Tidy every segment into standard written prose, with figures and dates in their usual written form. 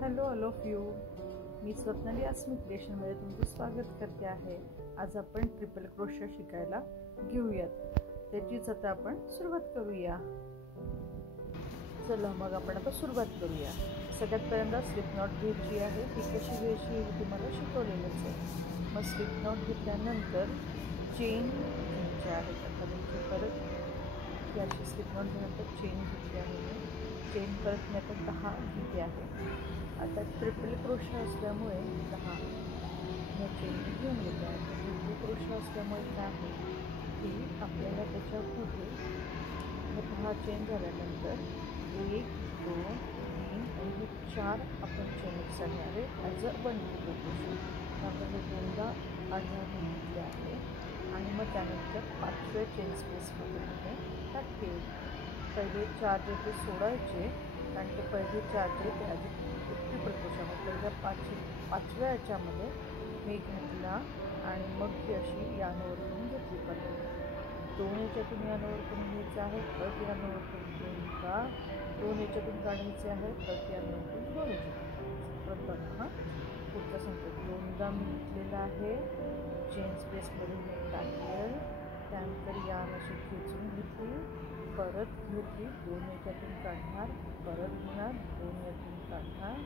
Hello all of you. मी स्वप्नाली अस्मित क्रिएशनमध्ये तुमचं स्वागत करते आहे. आज आपण ट्रिपल क्रोशा शिकायला घेऊयात. त्याचीच आता आपण सुरुवात करूया. चला मग आपण आता सुरुवात करूया. सगळ्यात पहिल्यांदा स्लिप नॉट घ्यायची आहे. ती कशी घ्यायची हे तुम्हाला शिकवलेलंच आहे. मग स्लिप नॉट घेतल्यानंतर चेन घ्यायची आहे. आता तुमची परत ही अशी स्लिप नॉट घेतल्यानंतर चेन घेतली आहे. चेन परत मी आता 10 घेते आहे. आता ट्रिपल क्रोशा असल्यामुळे 10 ह्या चेन घेऊन घेते आहे. ट्रिपल क्रोशा असल्यामुळे काय आहे की आपल्याला त्याच्यामध्ये 10 चेन झाल्यानंतर 1 2 3 आणि हे 4 आपण चेन एक्स्ट्रा घेणार आहे ॲज अ 1 ट्रिपल क्रोशा. आपण हे दोनदा आडव्या घेतले आहे आणि मग त्यानंतर 5व्या चेन स्पेसमध्ये हे टाकते. पहिले 4 जे ते सोडायचे कारण ते पहिले 4 जे ते आधी ट्रिपल क्रोशामध्ये पहिल्या 5व्या याच्यामध्ये मी घेतला आणि मग ती अशी यानवर करून घेतली. परत 2 याच्यातून यानवर करून घ्यायचं आहे. परत यानवर करून 2 याच्यातून काढायचे आहे. परत यानवर करून 2 याच्यातून परत बघा. हां पुढचा सांगतो. 2दा मी घेतलेला आहे. चेन स्पेसमध्ये मी टाकलं. त्यानंतर यान अशी खेचून घेतली. परत घेतली. 2 याच्यातून काढणार. परत घेणार. 2 यातून काढणार.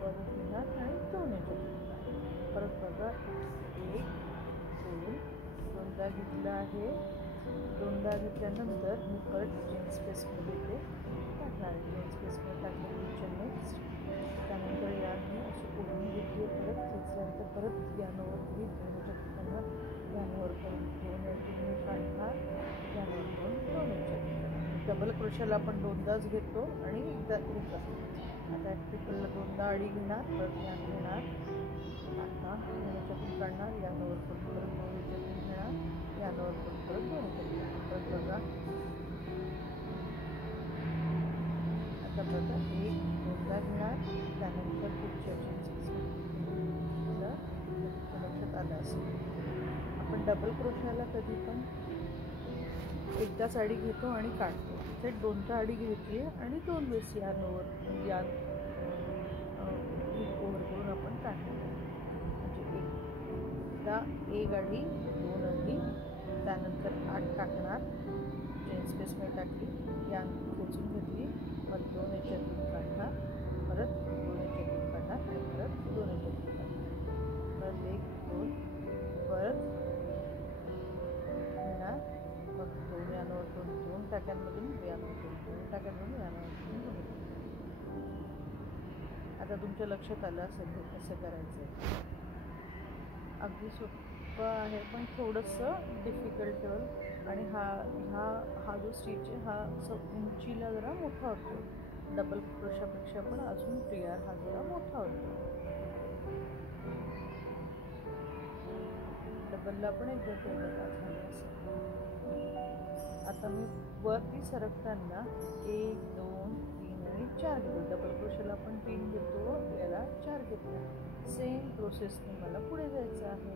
परत घेणार आणि 2 याच्यातून काढणार. परत बघा 1 2 दोनदा घेतलं आहे. दोनदा घेतल्यानंतर मी परत चेन स्पेसमध्ये ते टाकणार आहे. चेन स्पेसमध्ये टाकल्यानंतर नेक्स्ट त्यानंतर याने अशी ओढून घेतली. परत खेचल्यानंतर परत यानवर घेतली. 2 याच्यातून यानवर करून 2 यातून काढणार. यानवर करून 2 याच्यातून डबल क्रोशाला आपण 2दाच घेतो आणि एकदा हे करतो. आता ट्रिपलला 2दा आडी घेणार. परत यान घेणार. आता 2 याच्यातून काढणार. यानवर करून परत 2 याच्यातून घेणार. यानवर करून परत 2 याच्यातून परत बघा. आता बघा 1 2दा घेणार. त्यानंतर पुढच्या चेन स्पेसमध्ये लक्षात आलं असेल. आपण डबल क्रोशाला कधी पण एकदा साडी घेतो आणि काढतो. ते 2दा आडी घेतली आणि 2 वेळेस यान ओव्हर करून आपण काढणार आहे. म्हणजे एकदा 1 आडी 2 आडी त्यानंतर 8 टाकणार. चेन स्पेसमध्ये टाकली. यान खेचून घेतली. मग 2 याच्यातून काढणार. परत 2 याच्यातून काढणार आणि परत 2 याच्यातून काढणार. परत 1 2 परत घेणार. मग 2 यानवर करून 2 टाक्यांमधून यानवर करून 2 टाक्यांमधून यानवर करून 2 टाक्यांमधून. आता तुमच्या लक्षात आलं असेल हे कसं करायचं आहे. अगदी सोपं आहे पण थोडंसं डिफिकल्ट ठेवलं. आणि हा जो स्टिच आहे हा उंचीला जरा मोठा होतो. डबल क्रोशापेक्षा पण अजून टियार हा जरा मोठा होतो. डबलला पण एकदा ठेवलं का झालं असं. आता मी वरती सरकताना 1 2 3 आणि 4 घेतो. डबल क्रोशाला आपण 3 घेतो. याला 4 घेतला. सेम प्रोसेसने मला पुढे जायचं आहे.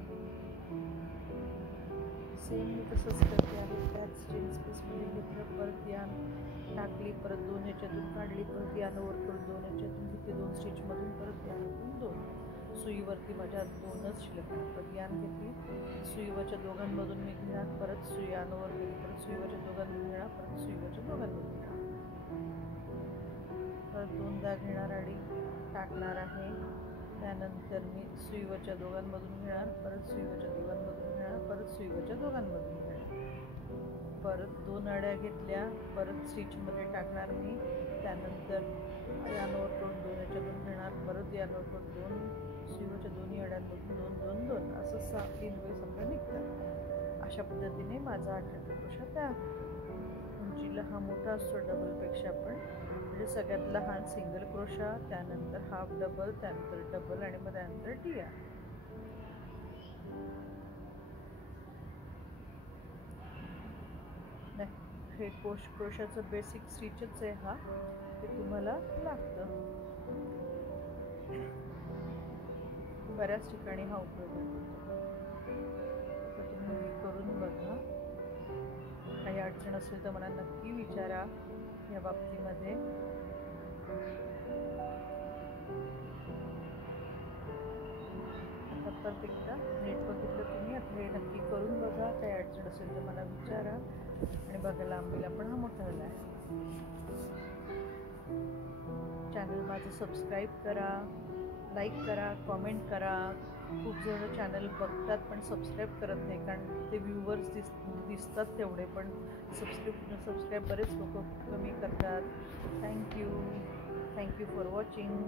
सेम मी तसंच करते आहे. त्याच चेन स्पेसमध्ये घेतलं. परत यान टाकली. परत 2 याच्यातून काढली. परत यानवर करून 2 याच्यातून घेतली. 2 स्टिचमधून परत यानवरून 2 सुईवरती माझ्या 2च शिल्लक. परत यान घेतली. सुईवरच्या दोघांमधून मी घेणार. परत सुई यानवर गेली. परत सुईवरच्या दोघांमधून घेणार. परत सुईवरच्या दोघांमधून घेणार. परत 2दा घेणार आडी टाकणार आहे. त्यानंतर मी सुईवरच्या दोघांमधून घेणार. परत सुईवरच्या दोघांमधून घेणार. परत सुईवरच्या दोघांमधून घेणार. परत 2 आड्या घेतल्या. परत स्टिचमध्ये टाकणार मी. त्यानंतर यानवर करून 2 याच्यातून घेणार. परत यानवर करून 2 सुईवरच्या दोन्ही आड्यांमधून 2 2 2 असं 3 वेळेस आपल्या निघतात. अशा पद्धतीने माझा हा ट्रिपल क्रोशा तयार होतो. उंचीला हा मोठा असतो डबलपेक्षा पण. म्हणजे सगळ्यात लहान सिंगल क्रोशा, त्यानंतर हाफ डबल, त्यानंतर डबल आणि मग त्यानंतर टियार. हे क्रोशाचं बेसिक स्टिचच आहे हा. ते तुम्हाला लागतं. बऱ्याच ठिकाणी हा उपयोग होतो. तर तुम्ही करून बघा. काही अडचण असेल तर मला नक्की विचारा या बाबतीमध्ये. आता परत एकदा नीट बघितलं तुम्ही. आता हे नक्की करून बघा. काही अडचण असेल तर मला विचारा. आणि बघा लांबीला पण हा मोठा झाला आहे. चॅनल माझं सबस्क्राईब करा, लाईक करा, कॉमेंट करा. खूप जण चॅनल बघतात पण सबस्क्राईब करत नाही, कारण ते व्ह्यूवर्स दिसतात तेवढे, पण सबस्क्राईब बरेच लोक कमी करतात. Thank you for watching.